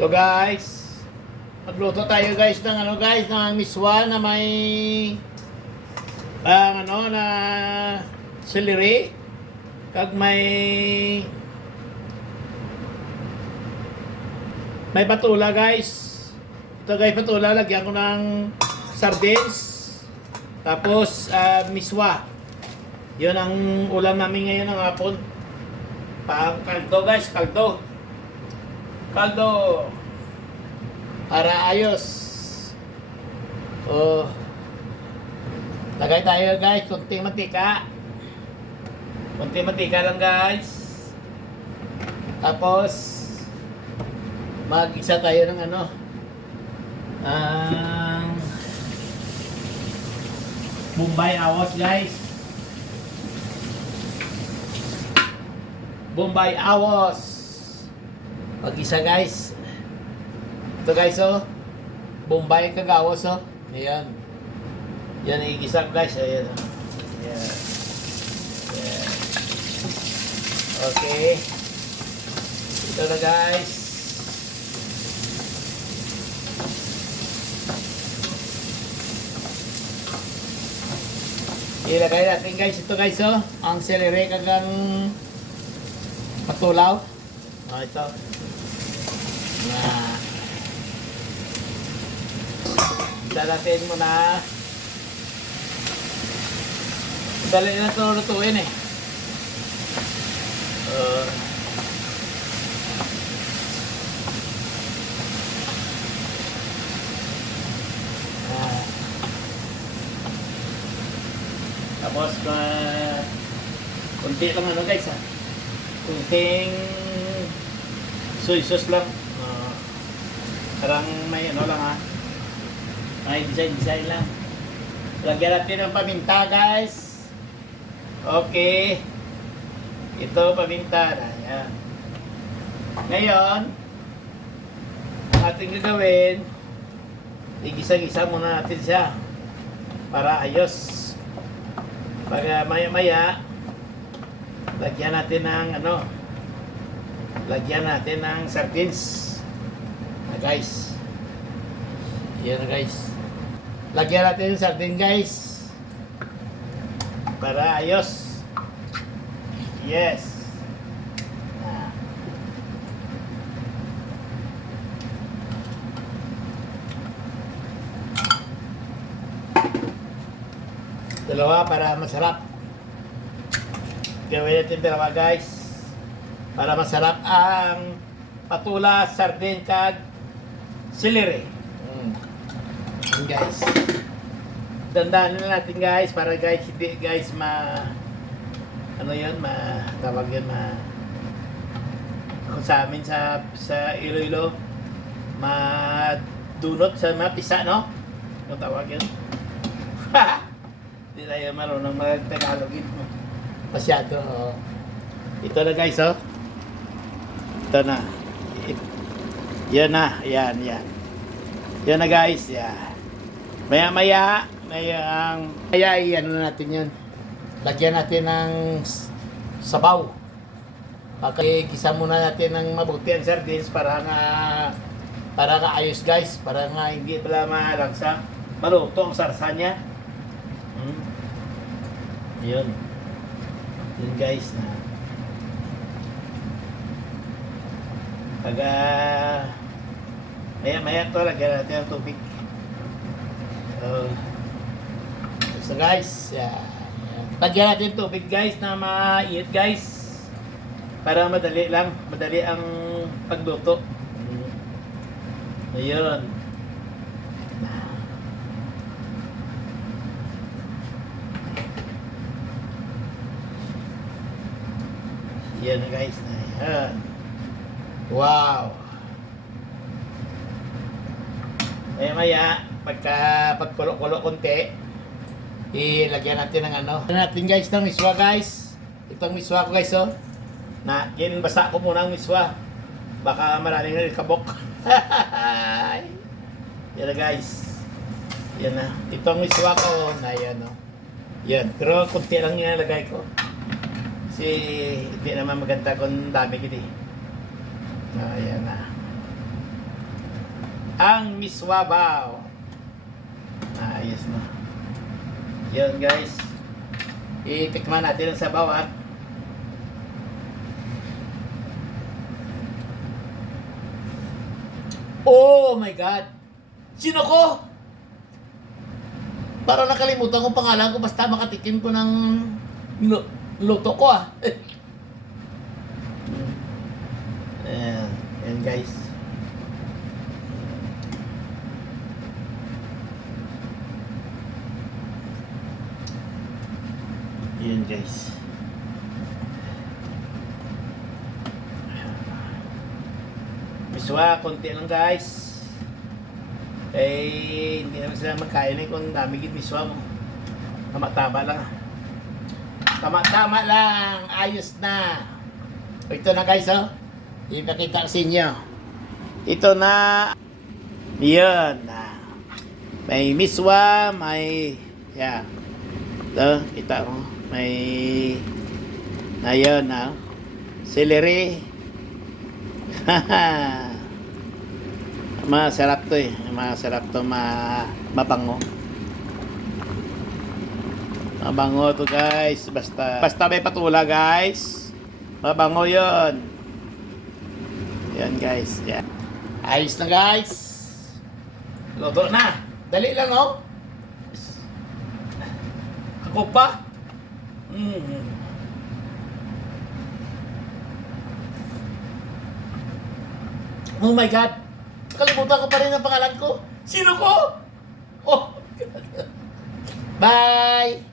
So guys, magluto tayo guys ng ng miswa na may na celery kag may patula guys. Ito guys, patula lagyan ko ng sardines. Tapos miswa. 'Yun ang ulam namin ngayon ng hapon. Pang kaldo guys, kaldo. Kaldo. Para ayos. Oh. Lagay tayo guys, kunting mantika. Kunting mantika lang guys. Tapos mag-isa tayo ng Bombay Awas guys. Bombay Awas. Mag-isa guys. Ito guys Bombay Kagawas Ayan. Yan igisa guys. Ayan Ayan. Ayan. Okay. Ito na guys. Ilagay natin guys ito guys ang celery kagang patulaw. Ito. Dalatin mo na. Dali na ito lutuin Tapos kunti lang guys kunting soy sauce lang. Parang may lang may design lang. Lagyan natin ng paminta guys. Okay. Ito paminta na. Yan. Ngayon ang ating gagawin, igisa-gisa muna natin siya para ayos. Pag maya-maya lagyan natin ng lagyan natin ng sardines guys. Yan guys. Lagyan natin yung sardine guys para ayos. Yes. Dalawa para masarap. Gawin natin dalawa guys para masarap ang patula, sardine kag celery. Guys, dandahan na natin guys para guys hindi guys tawag yun kung sa amin sa Iloilo madunot sa mapisa kung tawag yun. Hindi tayo marunong mag-Tagalog masyado. Ito na guys ito na yan na yan na guys. Maya natin yan. Lagyan natin ng sabaw. Pakigisa muna natin ng mabuti ang sardines para nga ayos guys. Para nga hindi pala malangsa. Maluto ang sarsa niya. Yun guys. Maya to lagyan natin ng tubig. So guys, lagyan natin tubig guys na mainit guys para madali ang pagluto. Ayun. Yan guys. Ayan. Wow. Maya pagkulo-kulo konti, ilagyan natin ng natin guys ng miswa guys. Itong miswa ko guys na basa ko muna ang miswa. Baka maraming kabok. Yan na guys. Yan na. Itong miswa ko na yan Yan. Pero konti lang yung nilagay ko. Kasi hindi naman maganda kung dami gini. Ayan na. ang miswabaw. Ayos na. Yun guys. Itikman natin ang sabaw ha. Oh my God! Sino ko? Para nakalimutan ko pangalan ko basta makatikim ko ng luto ko ah. Ayan. Ayan guys. Ayan guys. Miswa, konti lang guys. Eh, hindi naman sila magkain eh kung dami gid miswa mo. Tama-tama lang. Tama-tama lang. Ayos na. Ito na guys oh. Ipakita ko sa inyo. Ito na. Yun na. May miswa, may yeah. Ito, kita mo. May ayun na. Celery. Masarap to eh. Masarap to, mabango. Mabango to guys. Basta may patula guys. Mabango yun. Yan guys. Yan. Ayos na guys. Luto na. Dali lang oh. Ako pa. Oh my God! Kalimutan ko pa rin ang pangalan ko. Sino ko? Oh! Bye!